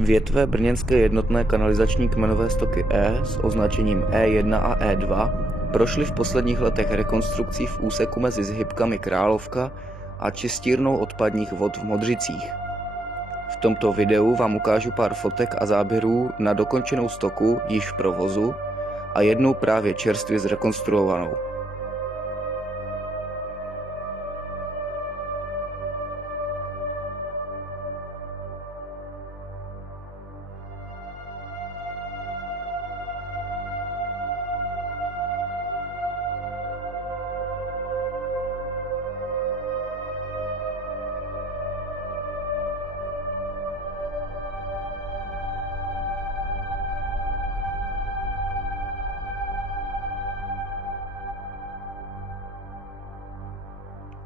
Větve brněnské jednotné kanalizační kmenové stoky E s označením E1 a E2 prošly v posledních letech rekonstrukcí v úseku mezi Zhybkami Královka a čistírnou odpadních vod v Modřicích. V tomto videu vám ukážu pár fotek a záběrů na dokončenou stoku již v provozu a jednou právě čerstvě zrekonstruovanou.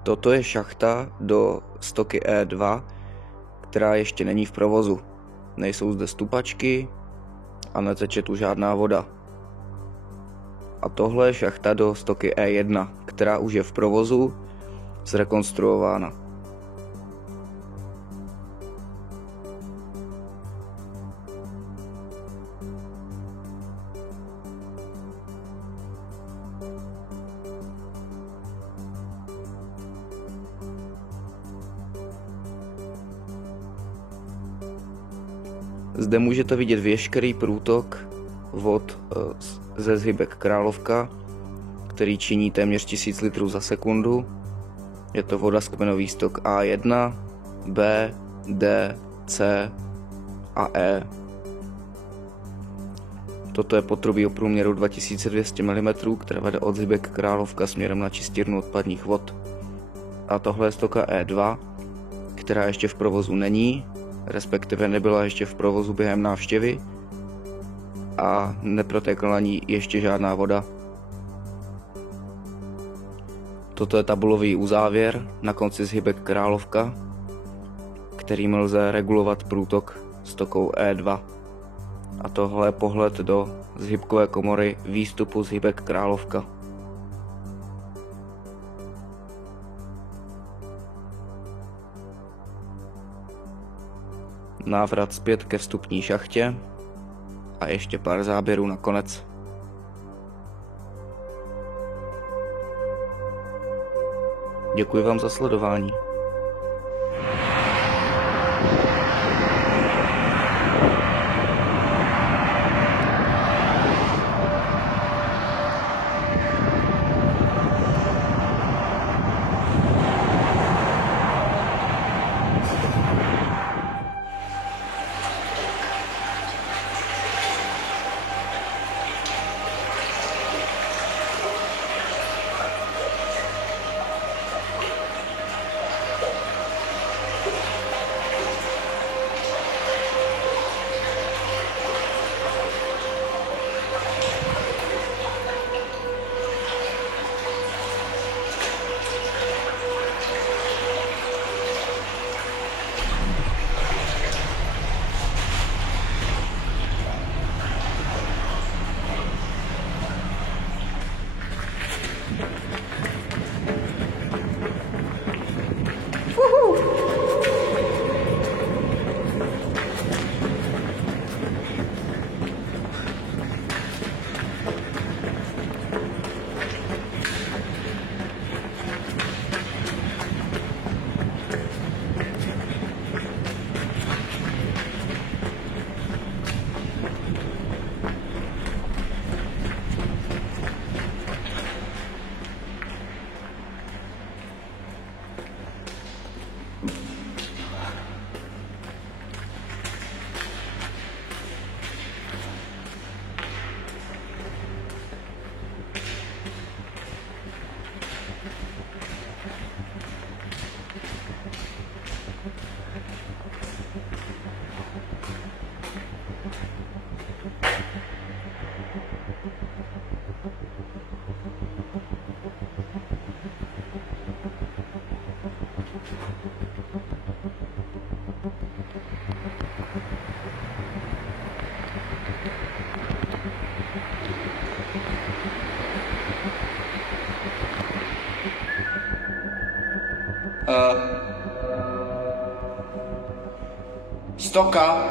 Toto je šachta do stoky E2, která ještě není v provozu. Nejsou zde stupačky a neteče tu žádná voda. A tohle je šachta do stoky E1, která už je v provozu, zrekonstruována. Zde můžete vidět veškerý průtok vod ze Zhybek Královka, který činí téměř 1000 litrů za sekundu. Je to voda z kmenový stok A1, B, D, C a E. Toto je potrubí o průměru 2200 mm, které vede od Zhybek Královka směrem na čistírnu odpadních vod. A tohle je stoka E2, která ještě v provozu není, respektive nebyla ještě v provozu během návštěvy a neprotekla na ní ještě žádná voda. Toto je tabulový uzávěr na konci Zhybek Královka, kterým lze regulovat průtok stokou E2. A tohle je pohled do zhybkové komory výstupu Zhybek Královka. Návrat zpět ke vstupní šachtě a ještě pár záběrů na konec. Děkuji vám za sledování. Stoka